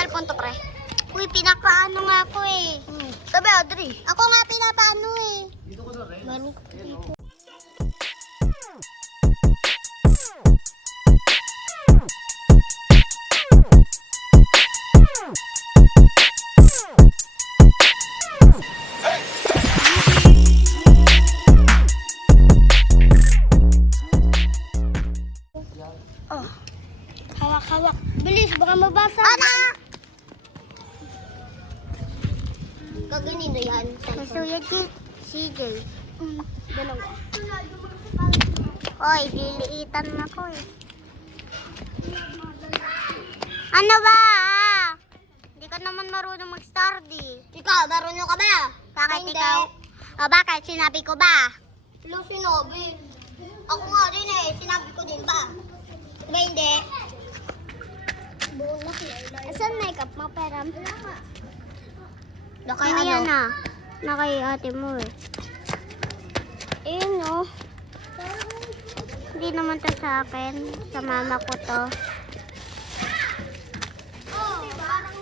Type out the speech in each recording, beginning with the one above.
cellphone to, pre. Uy, pinakaano nga ako eh. Sabi, Audrey. Ako nga pinapaano eh. Dito ko na rin. Mami ko dito. Oh. Hawak-hawak. Bilis, baka mabasa. Ana! Kaganino yan? Kasuya CJ. Dalawa. Oy, liliitan na ko eh. Ano ba? Hindi ka naman marunong mag-study. Ikaw, marunong ka ba? Bakit ikaw? O bakit? Sinabi ko ba? Hello, sinabi. Ako nga rin eh. Sinabi ko din ba? Ba hindi? Asan makeup mo, peram? Nakay ano? Yan ah. Nakay ate mo eh. Ayun oh. Hindi naman to sa akin. Sa mama ko to. Oh, parang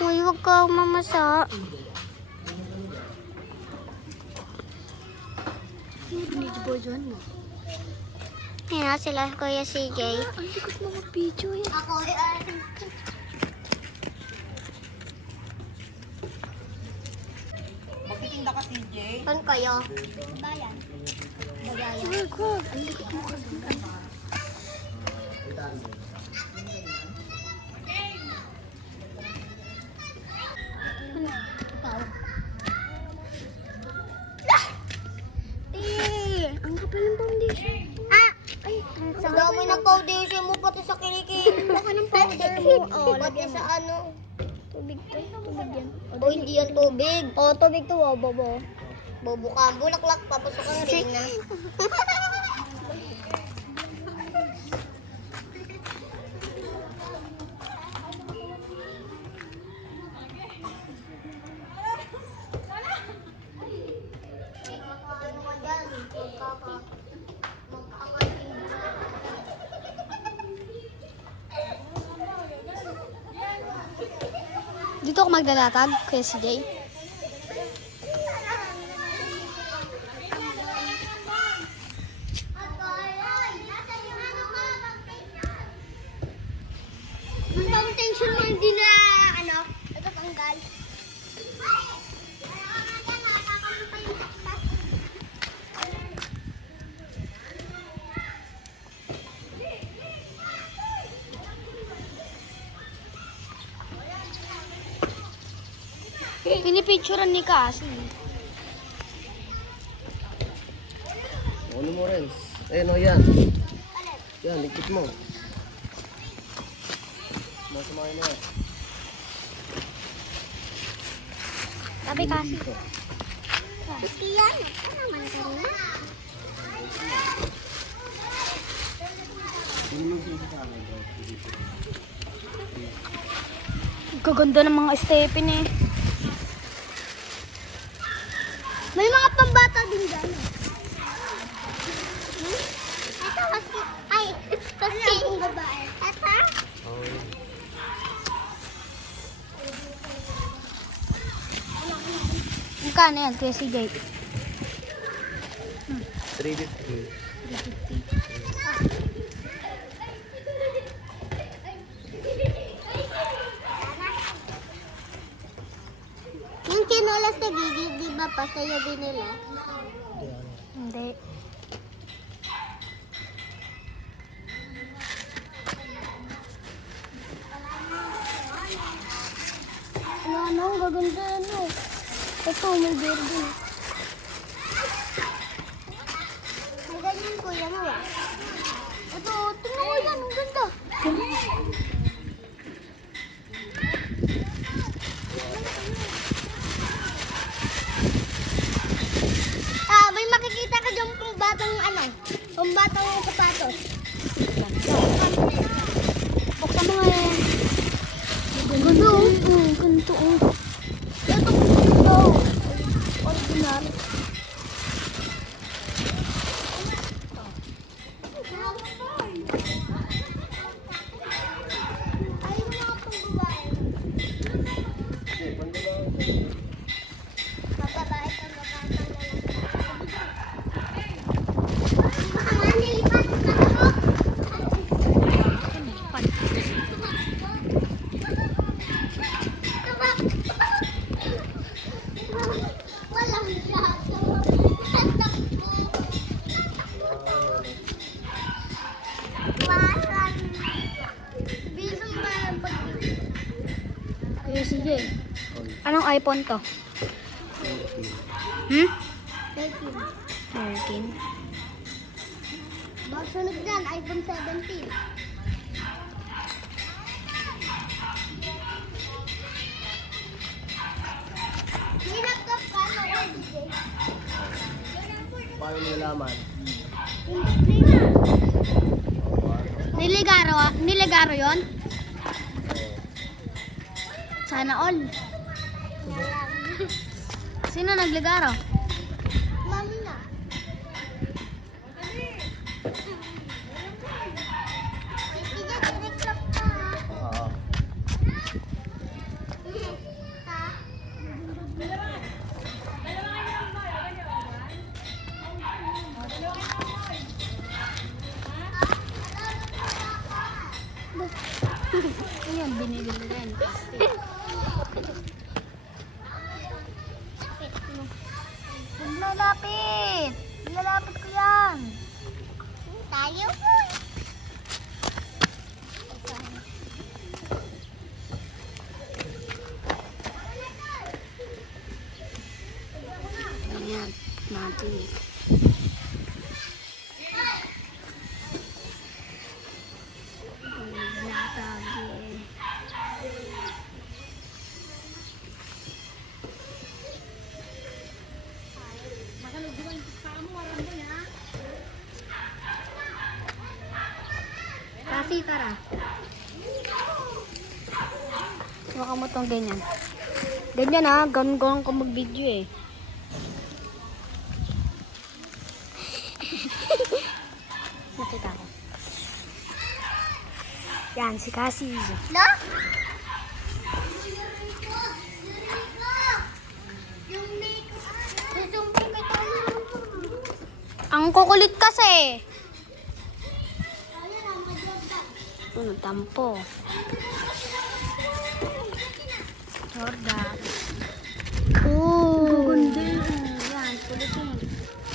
uy, huwag ka mamasa. Yan na sila, Kuya CJ. Ang likod mga video yan. Ako ay... Magtitinda ka, CJ. Saan kayo? Bayan. Bayan. Oh my God, ang likod mo kasi. Ikaw. Ang kapal ng foundation. Ah! Ay, Ang dami ng foundation mo, pati sa kilikili. baka ng powder mo. Oh, Pati lagyan sa mo. ano. Tubig to. Tubig yan. O, hindi yan tubig. Oh, tubig to. Oh, bobo. Bobo ka. Bulaklak, papasok ang rin na. Dito ako maglalatag, Kuya CJ. Ang foundation mo hindi na, ano, natatanggal. Pinipicturean ni Kasi. Ano mo, Renz? Ayun, o yan. Yan, likit mo. Masamahin mo yan. Sabi Kasi. Kiyan, ano naman kanina? Gaganda ng mga stepin eh. May mga pambata din dyan. Ito, husky. Ay, husky. Ano babae? Ito? Magkano yan, Kuya CJ? 350. Yung chinolas na gigi, di ba pasaya din nila? Hindi. Ano, gaganda ano. Ito, may verde. May ganyan kuya mo ah. Ito, tingnan mo yan, ang ganda. May makikita ka dyan pang batang ano, pang batang sapatos. Buksan mo nga yan. Ganda oh. Ganito oh. Ito, CJ, anong iPhone to? Hmm? 13. Sunod dyan, iPhone 17. Hinagkap ka na Paano nalaman? Niligaro yon? Sana all. Sino nagligaro? Mami na. Sige, tinigklap ka. Oo. Ayan, binili rin. Lalapit! Lalapit ko yan! Tayo po. Ayan, magic. Kasi tara. Baka mo tong ganyan. Ganyan ha, ganun ko mag-video eh. Nakita ko. Yan, si Cassie. No? Ang kukulit kasi. Ano, tampo. Jordan. Ooh. Gugundin. Yan, kulitin.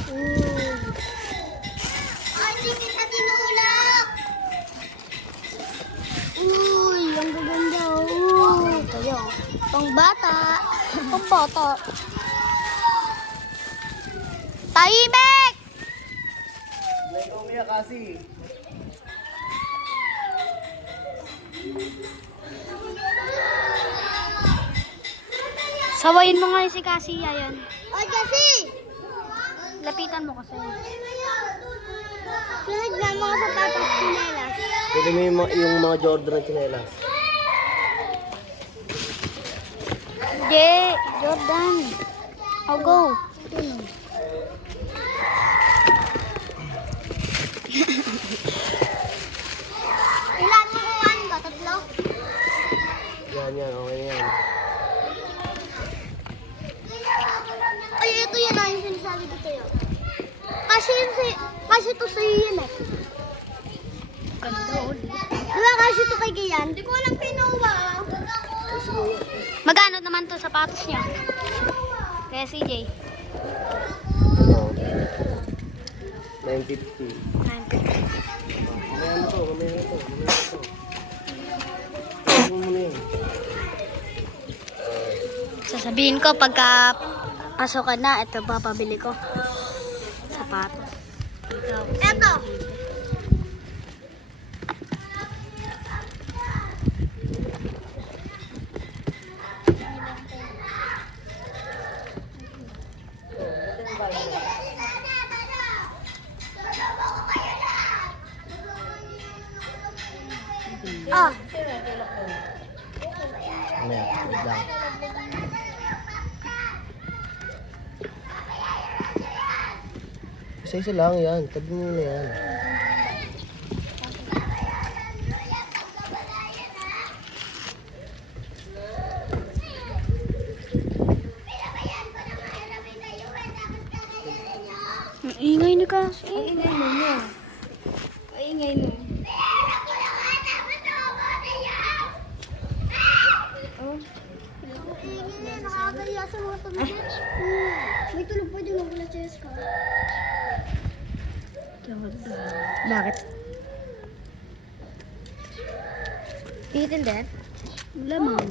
Ooh. Ay, hindi kita tinulak. Uy, ang gaganda. Ooh. Ito yung pang bata. Pang bata. Tahimik! May umiyak kasi. Sawayin mo nga si Cassie, ayan. O, Jessie! Lapitan mo kasi. Sunod na mga sapatos chinelas. Pwede mo yung mga Jordan na tsinelas. Jordan. I'll go. Ilan mo kuhaan ba? Tatlo? Yan, okay na yan. Ay, ito yan ang sinasabi ko sa'yo. Kasi ito sa'yo yan eh. Ganda, oh. Diba kasi ito kay Giyan? Hindi ko alam pinuha. Magkano naman to sapatos niya? Kaya CJ. Ano? 950. 950. Mamaya na to. Ano mo na yun? Sasabihin ko pagka pasokan na, ito papabili ko. Sapatos. Eto. Oh. Ano yan? Wait lang. Isa-isa lang yan. Tabi mo na yan. Ang ingay ni kasi. Ang ingay mo. Nakakaya sa mga tumigil. May tulog pwede magulat sa Eska. Bakit? Pitin din? Lamang.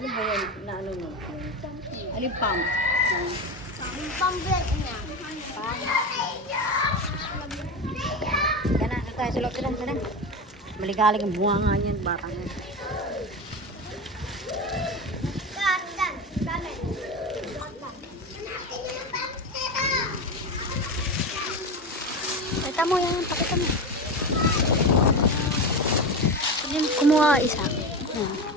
Ano ba yan? Na ano no? Alin pump? Yung pamblet niya. Yan na, tayo sa loob sila. Maligalig ang bunga nga niyan, bata nga. Pakita mo yan, pakita mo. Yan, kumuha isa. Yan.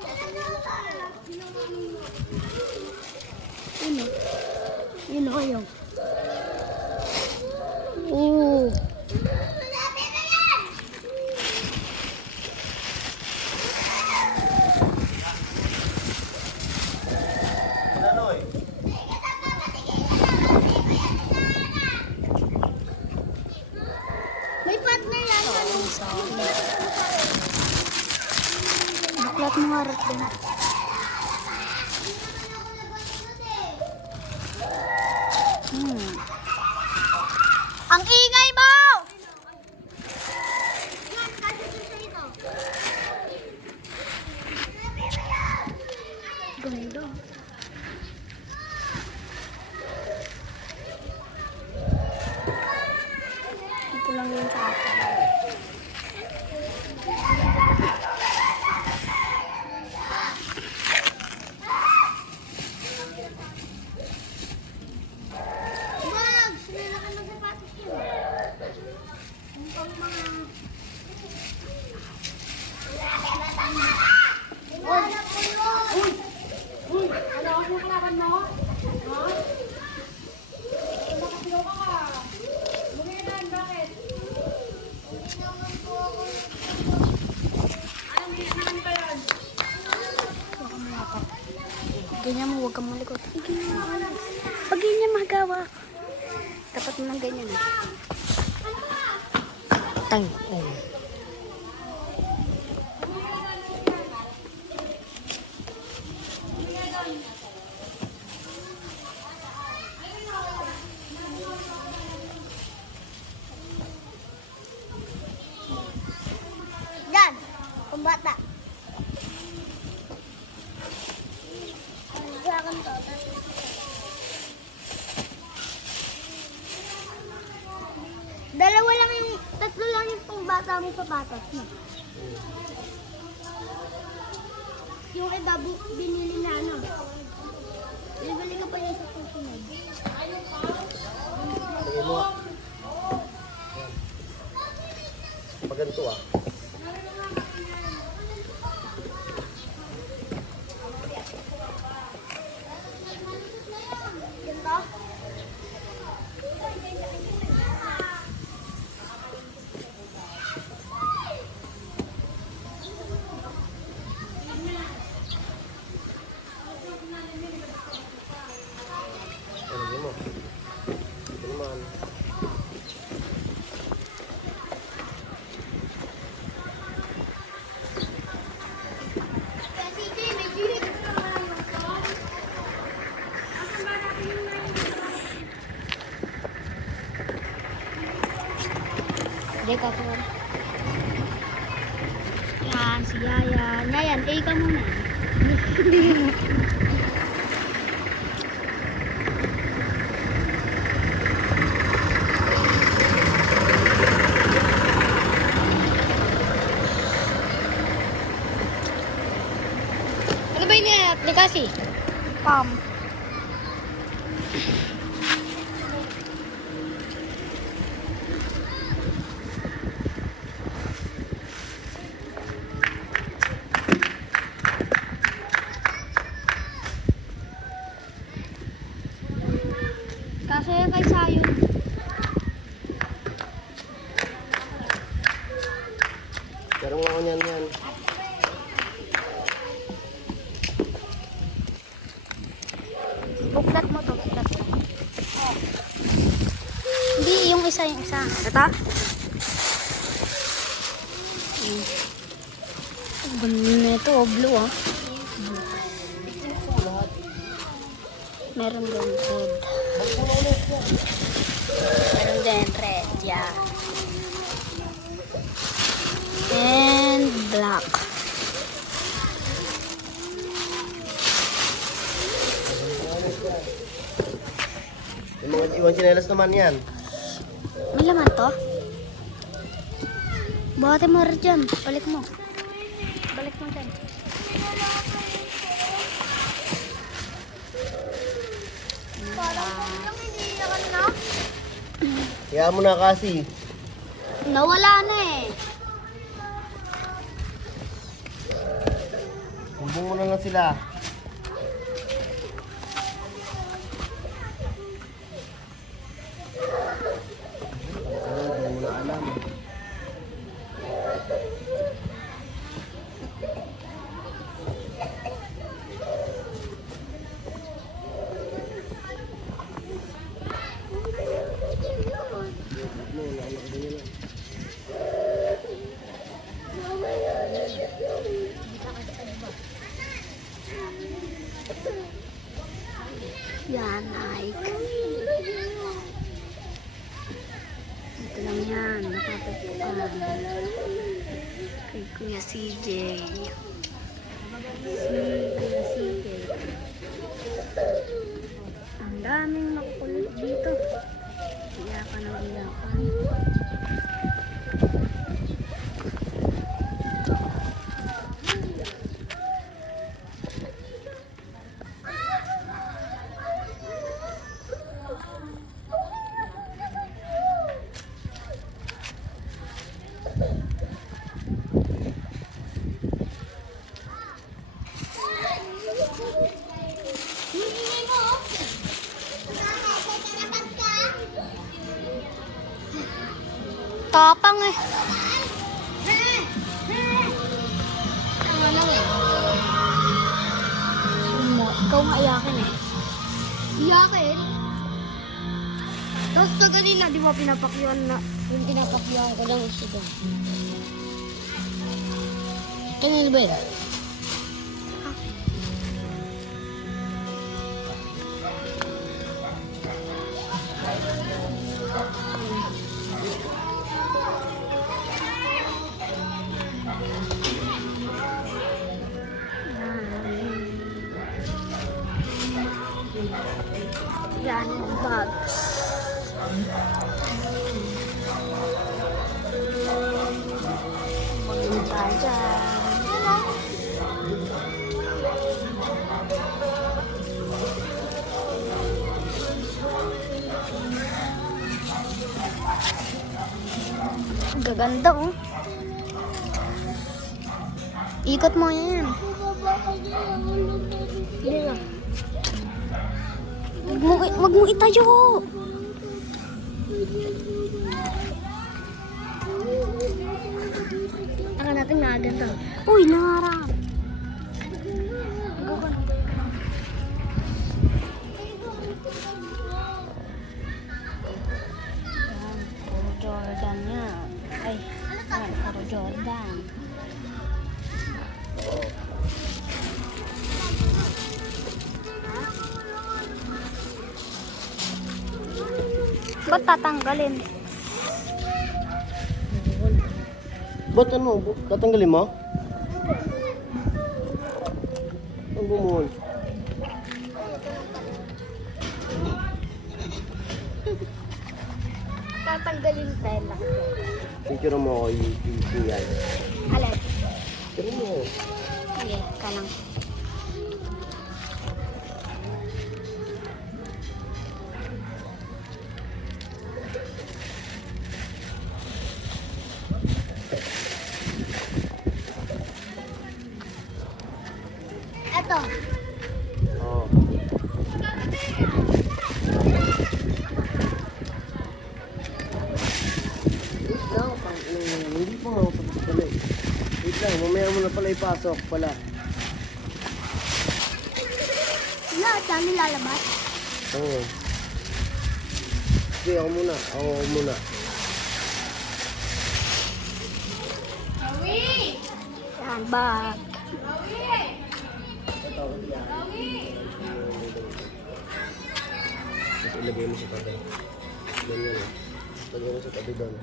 Yun o, yun. Oo. May partner yan. Baklat mo harap din. Ang ingay mo! Ganda. Ito lang yun sa akin. Wag! Sinira ka ng sapatos yun. Ang pang mga... Wala po yun! Ano ako kalaban mo? Ha? Makapilo ka ka. Luminan, bakit? Anong ginagawa pa yun? Ganyan mo, huwag kang malikot. Pag ganyan magawa. Dapat mo lang ganyan. Tang. Yan! Kumbata. Dragon to. Dalawa lang yung, tatlo lang yung pangbata mong sapatos. No? Yung iba, binili na ano. Bibili ka pa yun sa susunod. Tingin mo. Pag ganito ah. Ganito? Tingin mo. Ito naman. Kasi ito may gilig. Hindi ka po. Yan, si Yaya. Yayan, ka muna. Ano ba yun niya? Aplikasi? Kaso yan kay Sayon. Pero mo ako yan. Buklat mo to, buklat mo. Hindi, yung isa. Ito? Ang ganda na ito, blue ah. Meron din red. Meron din red, yeah. And black. Yung mga iwan tsinelas naman yan. May laman to? Buhatin mo rin dyan. Balik mo. Balik mo dyan. Parang hindi na. Kaya mo na kasi. Nawala na eh. Humbong mo na lang sila. Hindi mo na alam. Yan, Ike. Ito lang yan. Nakatagpuan. Kay Kuya CJ. Kuya CJ. Ang daming makukulit dito. Iyakan ng iyakan. Tapang eh. Sumo. Ikaw nga iyakin eh. Iyakin. Tapos na kanina, di ba pinapakyuan na? Yung pinapakyuan ko lang isa doon. Kanina ba yun? Yan yung bag. Magpunta dyan. Ang gaganda oh. Ikot mo yan. Hindi na. Wag mo itayo. Akan natin na ganito. Uy, nangarap. Yan, puro Jordan yan. Ay, yan, puro Jordan. Ba't tatanggalin? Ba't ano? Tatanggalin mo? Ang bumuhol. Tatanggalin pala. Picture mo ako yung yan. Alin? Picture mo. Sige, ka lang. Eto. Oo. Wait lang, hindi pa nga tapos pala eh. Wait lang, mamaya mo na pala ipasok pala. Lahat kami lalabas. Oo. Sige, ako muna. Ako muna. Yan, bag. Tapos ilagay mo sa tabi. Ganyan eh. Ilagay mo sa tabi doon.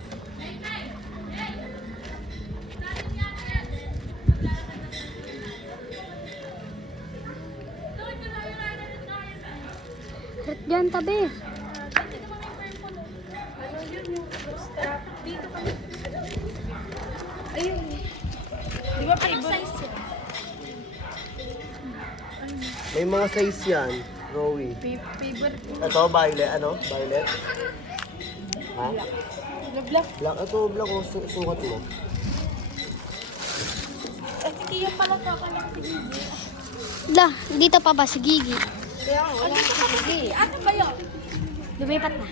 Set dyan, tabi. Ayun yung strap. Dito ka. Ayun. Di ba anong size yan? May mga size yan, Rowie. Favorite ko. Ito, violet. Ano? Violet? Ha? Black. Black. Ito, black. Oh, sukat mo. At hindi yung pala ka ng Gigi. La, dito pa ba si Gigi? Ano ba yun? Lumipat na.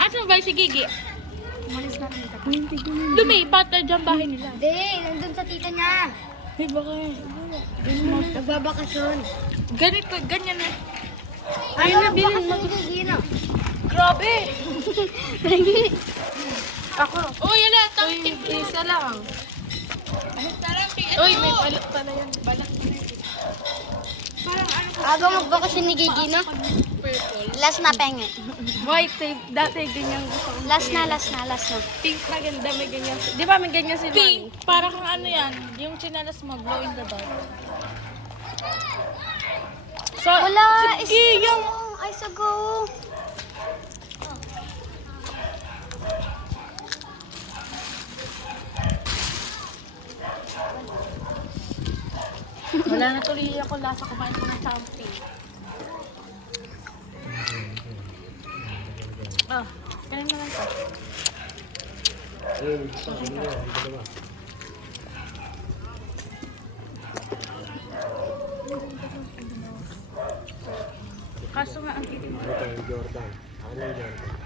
Asan ba si Gigi? Lumipat na dyan bahay nila. Hindi, nandun sa tita niya. Ay, baka. Nagbabakasyon. Ganito, ganyan na. Ayun na, bilhin mo. Gigi na. Grabe! Ako. Uy, ala, isa lang. Uy, may balak pala yan. Balak pala yan. Aga magbakasyon ni Gigi, no? Purple. Last na penge. White tape. Dati ganyan gusto ko. Last na. Pink na ganda, may ganyan. Di ba may ganyan si Pink, para kang ano yan. Yung chinalas mo, glow in the dark. So, Wala, sige, yung... Ay, sago. Wala na tuloy ako lasa kumain ko ng something. Ah, kaya na lang ito. Ayun, sabi niyo. Ang dalawa. Kaso nga ang titin mo. Ito, yung Jordan. Ano yung Jordan?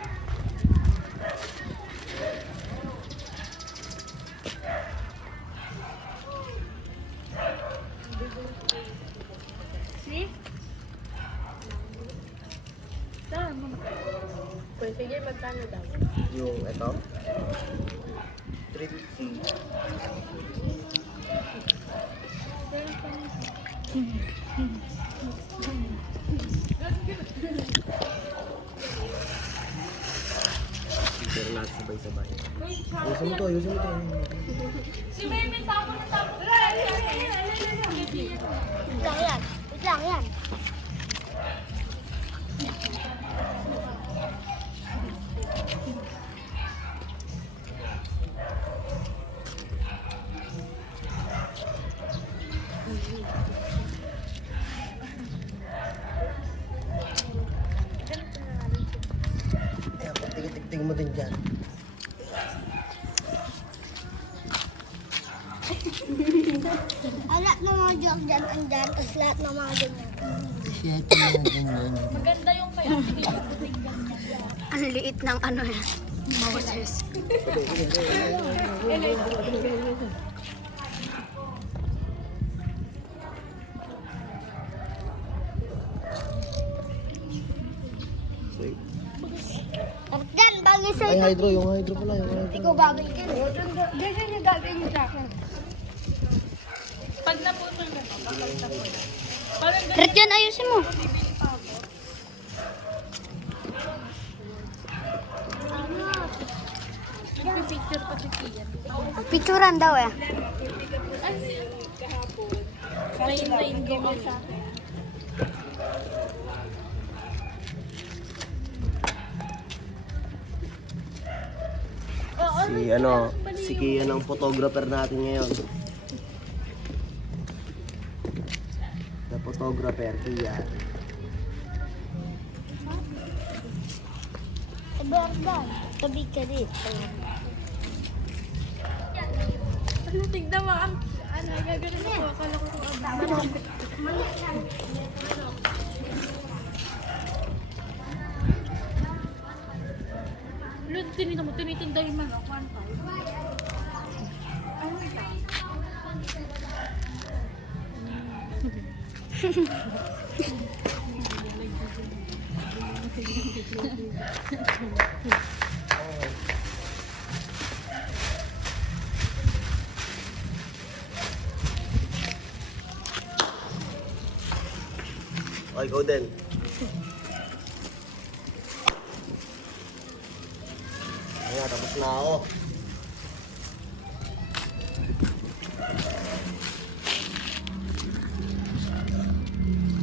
See? Saan mo? Pwede sige, magkano daw? Yung ito? 350. Pero lahat sabay-sabay. Ayusin mo to, ayusin mo to. Si Meme, tapo na tapo. Wait lang yan. Ayan, tigtig mo din dyan. Lahat ng mga Jordan andyan, tapos lahat ng mga ganyan. Siya ito mga ganyan. Maganda yung kaya. Ang liit ng ano yan. Moses. Wait. Tapos yan, bagay Ay, sa'yo. hydro. Yung hydro pala. Yung hydro. Ikaw bagay ka. Ganyan yung gagawin niyo sa akin. Pag naputol na ito, papalitan ko na. Parang ganyan. Ret yan, ayusin mo. Nagpipicture pa si Kian. Picturean daw eh. May line go ka sa... Si Kian ang photographer natin ngayon. The photographer, Kian. Berdan, tabi ka dito. Ano, tignan mo ang... Ano, gagawin mo ko. Akala ko kung abang. Lud, tinitindahin mo. 1.5. Ano ito? Okay, go din. Ayan, tapos na ako.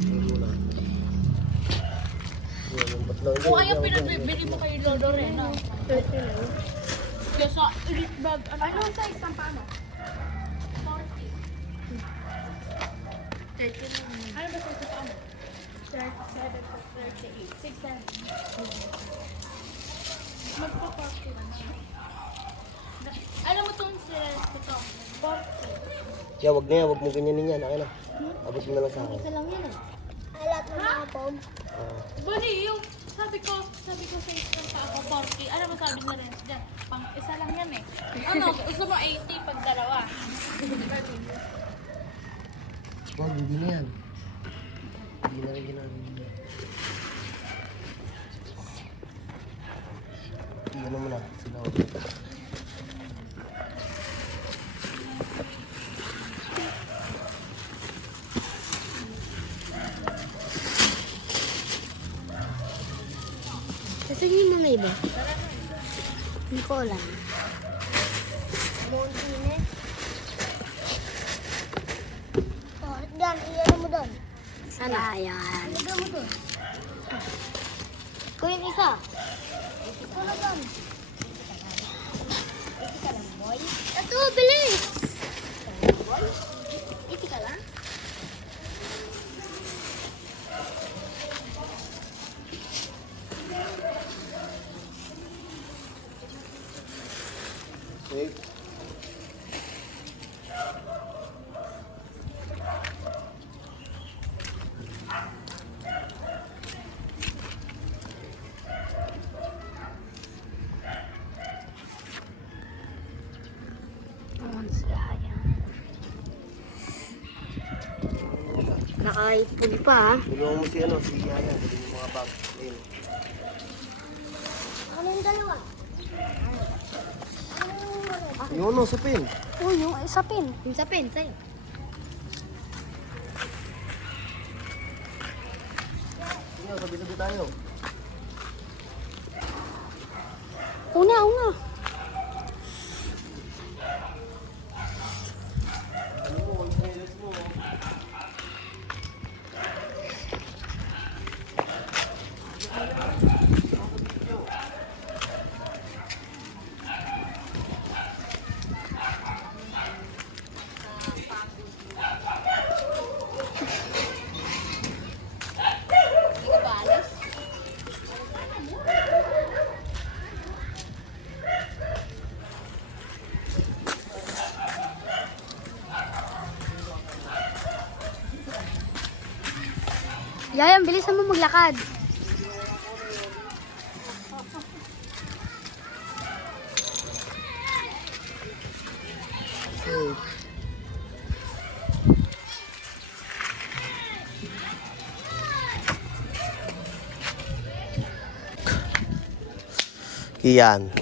Ayan muna. Ayan yung Kung ayaw pinagbibili mo kay Lolo Rena. Kaya sa elite bag, ano ang size ng paano? 40. 30 lang. Ano ba size ng paano? 37 to 38. 6 Magpa-40 na. Alam mo itong size ito? 40. Siya, wag na yan. Wag mo ganyanin yan. Akin na. Abot mo na lang sa akin. lang yan eh. Alat mo mga pom. Bali, yung sabi ko sa isang pa ako 40. Ano ba sabi na rin dyan? Pang isa lang yan eh. Ano, gusto mo 80 pag dalawa. Wag, hindi na yan. Hindi na rin ginagawa. Ano mo na, silaw. Sasingin mo na iba. Hindi ko alam. Montine. Oh, yan. Iyan mo doon. Sana. Ayan. Ilagay mo doon. Kuya yung isa. Ito na doon. Ito, bilis! Iti ka lang? Wait. Ayan sila. Ayan. Nakaipon pa ha. Tulungan mo si ano, si Yaya. Dali yung mga bag. Ayun. Ano yung dalawa? Yung ano, sa pin. Oh, yung sa pin. Yung sa pin, sa'yo. Sige, sabi-sabi tayo. Una, una. Ano mo, yung pinilis mo. Yayan, bilisan mo maglakad. Okay. Iyan.